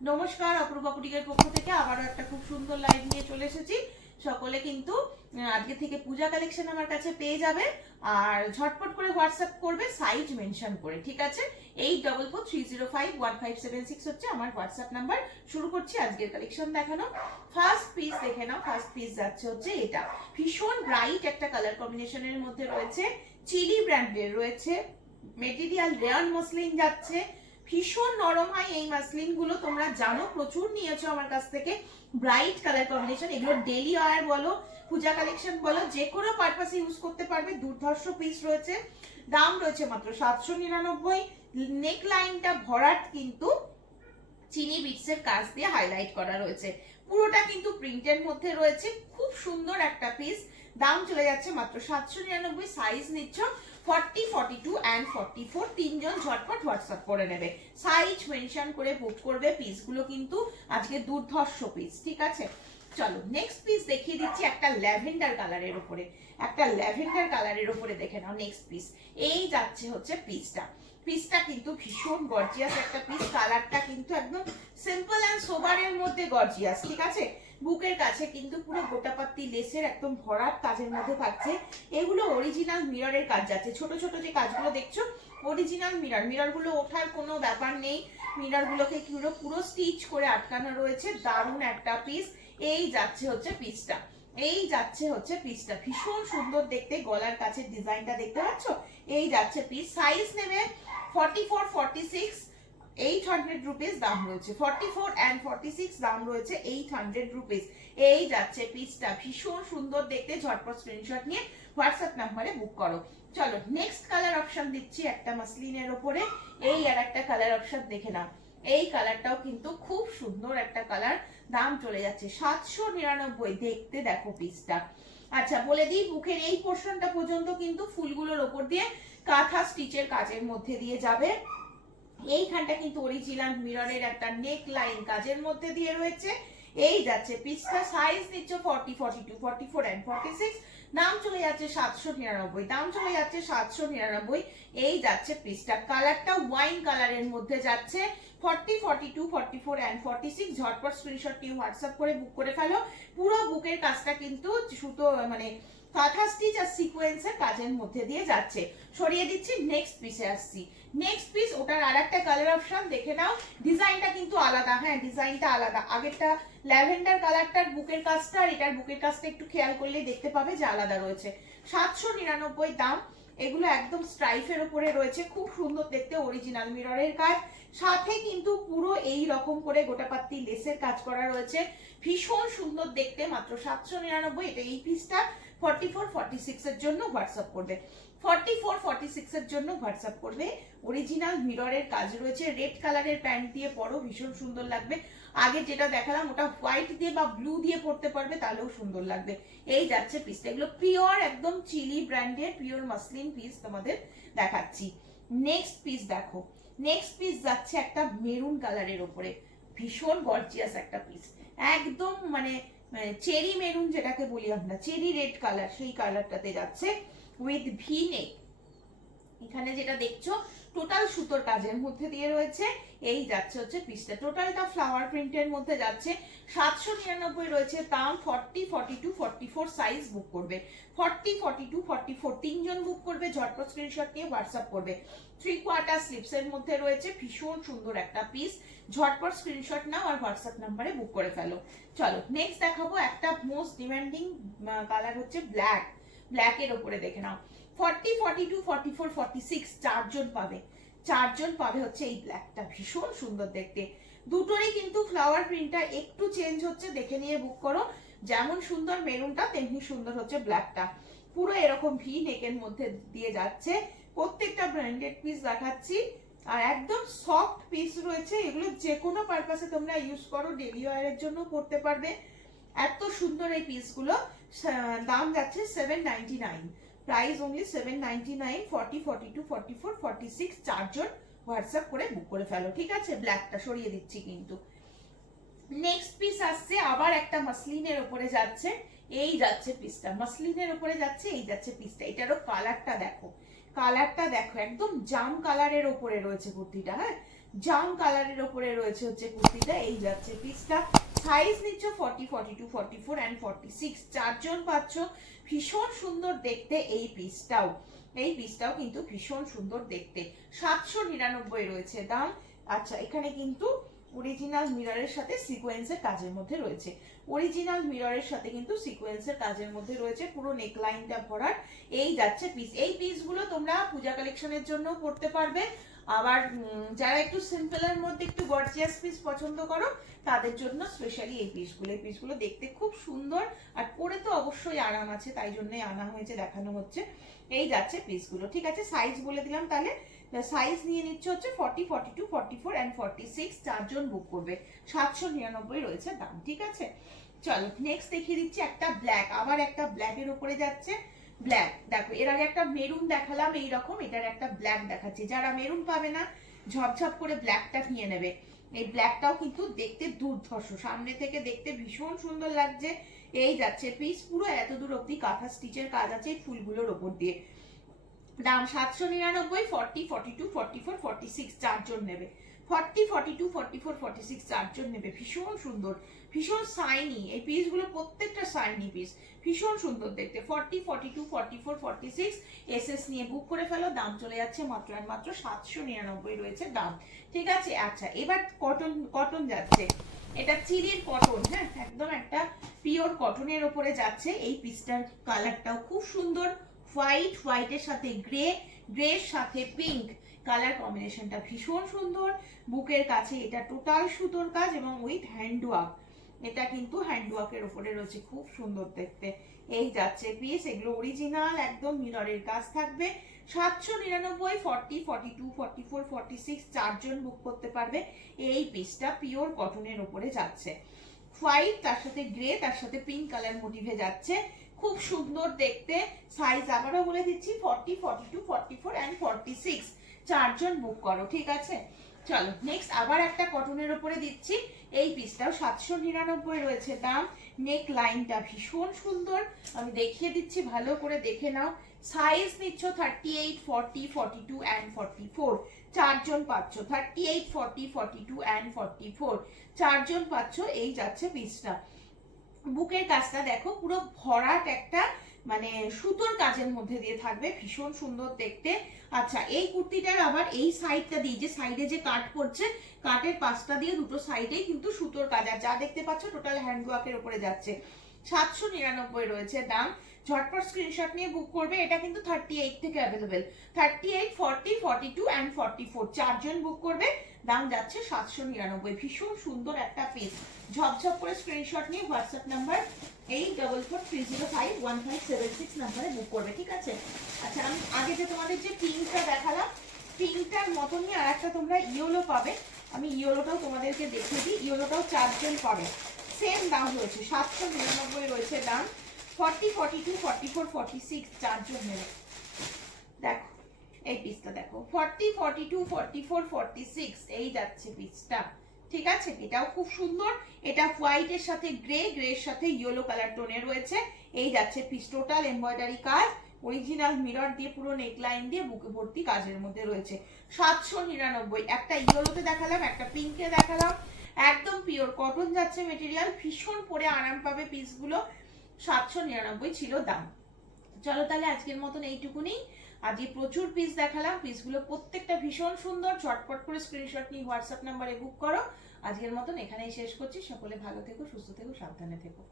নমস্কার, অপরূপা বুটিকের পক্ষ থেকে আবারও একটা খুব সুন্দর লাইভ নিয়ে চলে এসেছি। সকলে কিন্তু আজকে থেকে পূজা কালেকশন আমার কাছে পেয়ে যাবে। আর ঝটপট করে হোয়াটসঅ্যাপ করবে সাইজ মেনশন করে, ঠিক আছে? 8443051576 হচ্ছে আমার হোয়াটসঅ্যাপ নাম্বার। শুরু করছি আজকের কালেকশন দেখানো। ফার্স্ট পিস দেখে নাও। ফার্স্ট পিস যাচ্ছে হচ্ছে এটা, ভীষণ ব্রাইট একটা কালার কম্বিনেশনের মধ্যে রয়েছে, চিলি ব্র্যান্ডের রয়েছে, মেটেরিয়াল রেয়ন মসলিন যাচ্ছে, ভীষণ নরম হয় এই মাসলিন গুলো, তোমরা জানো প্রচুর নিয়েছো আমার কাছ থেকে। ব্রাইট কালার কম্বিনেশন, এগুলো ডেলি ওয়্যার বলো, পূজা কালেকশন বলো, যে কোনো পারপাসে ইউজ করতে পারবে। দুর্ধর্ষ পিস রয়েছে, দাম রয়েছে মাত্র 799। নেক লাইনটা ভরাট কিন্তু চিনি বিটসের কাজ দিয়ে হাইলাইট করা রয়েছে, পুরোটা কিন্তু প্রিন্টের মধ্যে রয়েছে। খুব সুন্দর একটা পিস, দাম চলে যাচ্ছে মাত্র 799। সাইজ নিচ্ছ 40, 42 এন্ড 44, তিনজন ঝটপট হোয়াটসঅ্যাপ করে নেবে, সাইজ মেনশন করে বুক করবে। পিসগুলো কিন্তু আজকে দুর্ধর্ষ পিস, ঠিক আছে? চলো নেক্সট পিস দেখিয়ে দিচ্ছি, একটা ল্যাভেন্ডার কালারের উপরে, একটা ল্যাভেন্ডার কালারের উপরে দেখে নাও নেক্সট পিস। এই যাচ্ছে হচ্ছে পিসটা, পিসটা কিন্তু ভীষণ গর্জিয়াস একটা পিস। কালারটা কিন্তু একদম সিম্পল এন্ড সোবারের মধ্যে গর্জিয়াস, ঠিক আছে? বুকের কাছে কিন্তু পুরো গোটাপাত্তি লেসের একদম ভরাট কাজের মধ্যে থাকছে। এগুলো অরিজিনাল মিররের কাজ যাচ্ছে, ছোট ছোট যে কাজগুলো দেখছো অরিজিনাল মিরর, মিররগুলো ওঠার কোনো ব্যাপার নেই, মিররগুলোকে পুরো পুরো স্টিচ করে আটকানো রয়েছে। দারুণ একটা পিস। এই যাচ্ছে হচ্ছে পিসটা, এই যাচ্ছে হচ্ছে পিসটা, ভীষণ সুন্দর দেখতে। গলার কাছে ডিজাইনটা দেখতে পাচ্ছ? এই যাচ্ছে পিস। সাইজ নেবে 44, 46, 800 রুপিস দাম রয়েছে। 44 এন্ড 46 দাম রয়েছে 800 রুপিস। এই যাচ্ছে পিসটা, ভীষণ সুন্দর দেখতে। ঝটপট স্ক্রিনশট নিয়ে হোয়াটসঅ্যাপ নাম্বারে বুক করো। চলো নেক্সট কালার অপশন দিচ্ছি একটা মাসলিনের ওপরে। এই আর একটা কালার অপশন দেখে নাও, এই কালারটাও কিন্তু খুব সুন্দর একটা কালার, দাম চলে যাচ্ছে 799। দেখতে দেখো পিসটা। আচ্ছা বলে দিই, বুকের এই পোর্শনটা পর্যন্ত কিন্তু ফুলগুলোর ওপর দিয়ে কাঁথা স্টিচের কাজের মধ্যে দিয়ে যাবে। এইখানটা কিন্তু অরিজিনাল মিররের একটা নেক লাইন কাজের মধ্যে দিয়ে রয়েছে। এই যাচ্ছে পিসটা। সাইজ নিচ্ছ 40, 42, 44 এন্ড 46, দাম চলে যাচ্ছে 799, দাম চলে যাচ্ছে 799। এই যাচ্ছে পিসটা, কালারটা ওয়াইন কালারের মধ্যে যাচ্ছে। 40, 42, 44 এন্ড 46 ঝটপট স্ক্রিনশট নিয়ে হোয়াটসঅ্যাপ করে বুক করে ফেলো। পুরো বুকের কাজটা কিন্তু সুতো মানে কাঁথা স্টিচ আর সিকোয়েন্সের কাজের মধ্যে দিয়ে যাচ্ছে। সরিয়ে দিচ্ছি, নেক্সট পিসে আসছি। নেক্সট পিস, ওটার আরেকটা কালার অপশন দেখে নাও। ডিজাইনটা কিন্তু আলাদা, হ্যাঁ ডিজাইনটা আলাদা। আগেরটা ল্যাভেন্ডার কালারটার বুকের কাজটা আর এটার বুকের কাজটা একটু খেয়াল করলে দেখতে পাবে যে আলাদা রয়েছে। 799 দাম। এগুলো একদম স্ট্রাইফের উপরে রয়েছে, খুব সুন্দর দেখতে, অরিজিনাল মিররের কাজ, সাথে কিন্তু পুরো এই রকম করে গোটাপাত্তি লেসের কাজ করা রয়েছে। ভীষণ সুন্দর দেখতে, মাত্র 799। এটা এই পিসটা 44, 46 এর জন্য হোয়াটসঅ্যাপ করবে। 44, 46 এর জন্য হোয়াটসঅ্যাপ করবে। অরিজিনাল মিররের কাজ রয়েছে, রেড কালারের প্যান্ট দিয়ে পরো, ভীষণ সুন্দর লাগবে। আগে যেটা দেখালাম ওটা হোয়াইট দিয়ে বা ব্লু দিয়ে পরতে পারবে, তাহলেও সুন্দর লাগবে। এই যাচ্ছে পিসটা, এগুলো পিওর একদম চিলি ব্র্যান্ডের পিওর মাসলিন পিস তোমাদের দেখাচ্ছি। নেক্সট পিস দেখো, নেক্সট পিস যাচ্ছে একটা মেরুন কালারের উপরে, ভীষণ গর্জিয়াস একটা পিস, একদম মানে চেরি মেরুন যেটাকে বলি আমরা, চেরি রেড কালার, সেই কালারটাতে যাচ্ছে উইথ ভি নেক। এখানে যেটা দেখছো টোটাল সুতোর কাজের মধ্যে দিয়ে রয়েছে। এই যাচ্ছে হচ্ছে পিসটা, টোটালটা ফ্লাওয়ার প্রিন্টের মধ্যে যাচ্ছে। 799 রয়েছে দাম। 40, 42, 44 সাইজ বুক করবে। 40, 42, 44 তিনজন বুক করবে। ঝটপট স্ক্রিনশট নিয়ে হোয়াটসঅ্যাপ করবে। 3/4 স্লিপস এর মধ্যে রয়েছে, ভীষণ সুন্দর একটা পিস। ঝটপট স্ক্রিনশট নাও আর হোয়াটসঅ্যাপ নাম্বারে বুক করে ফেলো। চলো নেক্সট দেখাবো একটা মোস্ট ডিমান্ডিং কালার হচ্ছে ব্ল্যাক, ব্ল্যাকের ওপরে দেখে নাও। 40, 42, 44, 46 চারজন পাবে, চারজন পাবে হচ্ছে এই ব্ল্যাকটা, ভীষণ সুন্দর দেখতে। দুটোরই কিন্তু ফ্লাওয়ার প্রিন্টটা একটু চেঞ্জ হচ্ছে, দেখে নিয়ে বুক করো। যেমন সুন্দর মেরুনটা তেমনি সুন্দর হচ্ছে ব্ল্যাকটা, পুরো এরকম ভি নেকের মধ্যে দিয়ে যাচ্ছে। প্রত্যেকটা ব্র্যান্ডেড পিস দেখাচ্ছি, আর একদম সফট পিস রয়েছে। এগুলো যে কোনো পারপাসে তোমরা ইউজ করো, ডেলি ওয়্যারের জন্য পড়তে পারবে। এত সুন্দর এই পিসগুলো। দাম যাচ্ছে 799, প্রাইস অনলি 799। 40, 42, 44, 46 চারজন হোয়াটসঅ্যাপ করে বুক করে ফেলো, ঠিক আছে? ব্ল্যাকটা সরিয়ে দিচ্ছি কিন্তু। নেক্সট পিস আসছে আবার একটা মাসলিনের উপরে যাচ্ছে। এই যাচ্ছে পিসটা, মাসলিনের উপরে যাচ্ছে। এই যাচ্ছে পিসটা, এটারও কালারটা দেখো, কালারটা দেখো, একদম জাম কালারের উপরে রয়েছে কুর্তিটা, হ্যাঁ জাম কালারের ওপরে রয়েছে হচ্ছে কুর্তিটা, এই যাচ্ছে পিসটা। সাইজ নিচ্ছ 40, 42, 44 অ্যান্ড 46, চারজন পাচ্ছ। ভীষণ সুন্দর দেখতে এই পিসটাও, এই পিসটাও কিন্তু ভীষণ সুন্দর দেখতে। 799 রয়েছে দাম। আচ্ছা, এখানে কিন্তু অরিজিনাল মিররের সাথে সিকোয়েন্সের কাজের মধ্যে রয়েছে, অরিজিনাল মিররের সাথে কিন্তু সিকোয়েন্সের কাজের মধ্যে রয়েছে, পুরো নেকলাইনটা ভরার। এই যাচ্ছে পিস। এই পিসগুলো তোমরা পূজা কালেকশনের জন্য পড়তে পারবে। আবার যারা একটু সিম্পলের মধ্যে একটু গর্জিয়াস পিস পছন্দ করো তাদের জন্য স্পেশালি এই পিসগুলো। এই পিসগুলো দেখতে খুব সুন্দর আর পরে তো অবশ্যই আরাম আছে, তাই জন্যই আনা হয়েছে, দেখানো হচ্ছে। এই যাচ্ছে পিসগুলো, ঠিক আছে। সাইজ বলে দিলাম তাহলে। সাইজ নিয়ে নিচ্ছে হচ্ছে 40, 42, 44 অ্যান্ড 46, চারজন বুক করবে। 799 রয়েছে দাম, ঠিক আছে। চলো নেক্সট দেখিয়ে দিচ্ছি একটা ব্ল্যাক, আবার একটা ব্ল্যাকের উপরে যাচ্ছে। ব্ল্যাক দেখো, এর আগে একটা মেরুন দেখালাম এইরকম, এটার একটা ব্ল্যাক দেখাচ্ছি। যারা মেরুন পাবে না ঝপঝপ করে ব্ল্যাকটা নিয়ে নেবে। এই ব্ল্যাকটাও কিন্তু দেখতে দুর্ধর্ষ, সামনে থেকে দেখতে ভীষণ সুন্দর লাগছে। এই যাচ্ছে পিস, পুরো এত দূর অব্দি কাঁথা স্টিচের কাজ আছে এই ফুলগুলোর ওপর দিয়ে। দাম 799, 40, 42, 44, 46, চারজন নেবে। 40, 42, 44, 46, চারজন নেবে। ভীষণ সুন্দর, ভীষণ সাইনি এই পিসগুলো, প্রত্যেকটা সাইনি পিস, ভীষণ সুন্দর দেখতে। 40, 42, 44, 46 এসএস নিয়ে বুক করে ফেলো। দাম চলে যাচ্ছে মাত্র আর মাত্র 799 রয়েছে দাম, ঠিক আছে। আচ্ছা, এবার কটন, কটন যাচ্ছে। এটা চিলির কটন, হ্যাঁ, একদম একটা পিওর কটনের ওপরে যাচ্ছে। এই পিসটার কালারটাও খুব সুন্দর, হোয়াইট, হোয়াইটের সাথে গ্রে, গ্রের সাথে পিঙ্ক কালার কম্বিনেশনটা ভীষণ সুন্দর। বুকের কাছে এটা টোটাল সুতোর কাজ এবং উইথ হ্যান্ডওয়ার্ক, এটা কিন্তু হ্যান্ডওয়ার্কের উপরে রয়েছে, খুব সুন্দর দেখতে। এই যাচ্ছে পিস, এগুলো অরিজিনাল একদম মিররের কাজ থাকবে। 799, 40, 42, 44, 46, চারজন বুক করতে পারবে। এই পিসটা পিওর কটনের উপরে যাচ্ছে, হোয়াইট তার সাথে গ্রে তার সাথে পিঙ্ক কালার মোটিভে যাচ্ছে, খুব সুন্দর দেখতে। সাইজ আবারও বলে দিচ্ছি 40, 42, 44 অ্যান্ড 46, চারজন বুক করো, ঠিক আছে। চলো নেক্সট আবার একটা কটনের উপরে দিচ্ছি। এই পিসটাও 799 রয়েছে দাম। নেক লাইনটা ভীষণ সুন্দর, আমি দেখিয়ে দিচ্ছি, ভালো করে দেখে নাও। সাইজ নিচ্ছ 38, 40, 42 অ্যান্ড 44, চারজন পাচ্ছ। 38, 40, 42 অ্যান্ড 44, চারজন পাচ্ছ। এই যাচ্ছে পিসটা। বুকের কাজটা দেখো, পুরো ভরাট একটা মানে সুতোর কাজের মধ্যে দিয়ে থাকবে, ভীষণ সুন্দর দেখতে। আচ্ছা, এই কুর্তিটার আবার এই সাইডটা দিয়ে, যে সাইডে যে কাট করছে, কাটের পাশটা দিয়ে দুটো সাইডেই কিন্তু সুতোর কাজ, আর যা দেখতে পাচ্ছ টোটাল হ্যান্ডওয়ার্কের উপরে যাচ্ছে। 799 রয়েছে দাম। ঝটপট স্ক্রিনশট নিয়ে বুক করবে। এটা কিন্তু 38 থেকে অ্যাভেলেবেল। 38, 40, 42 অ্যান্ড 44, চারজন বুক করবে। দাম যাচ্ছে 799। ভীষণ সুন্দর একটা পিস। ঝপঝপ করে স্ক্রিনশট নিয়ে হোয়াটসঅ্যাপ নাম্বার 8443051576 নাম্বারে বুক করবে, ঠিক আছে। আচ্ছা, আমি আগে যে তোমাদের যে পিঙ্কটা দেখালাম, পিঙ্কটার মতনই আর একটা তোমরা ইয়েলো পাবে। আমি ইয়েলোটাও তোমাদেরকে দেখিয়ে দিই। ইয়েলোটাও চারজন পাবে, সেম দাম রয়েছে, 799 রয়েছে দাম। 40, 42, 44, 46, চারজন নেবে। দেখো এই পিসটা দেখো, 40, 42, 44, 46, এই যাচ্ছে পিসটা, ঠিক আছে। এটাও খুব সুন্দর। এটা হোয়াইটের সাথে গ্রে, গ্রের সাথে ইয়েলো কালার টোনে রয়েছে। এই যাচ্ছে পিস, টোটাল এমব্রয়ডারি কাজ, অরিজিনাল মিরর দিয়ে পুরো নেকলাইন দিয়ে বুকে ভর্তি কাজের মধ্যে রয়েছে। 799। একটা ইয়েলোতে দেখালাম, একটা পিঙ্কে দেখালাম, একদম পিওর কটন যাচ্ছে মেটেরিয়াল, ভীষণ পরে আরাম পাবে পিসগুলো। 799 ছিল দাম। চলো তাহলে আজকের মতন এইটুকুনি। আজকে প্রচুর পিস দেখালাম, পিসগুলো প্রত্যেকটা ভীষণ সুন্দর। ঝটপট করে স্ক্রিনশট নিয়ে হোয়াটসঅ্যাপ নাম্বারে বুক করো। আজকের মতন এখানেই শেষ করছি। সকলে ভালো থেকো, সুস্থ থেকো, সাবধানে থেকো।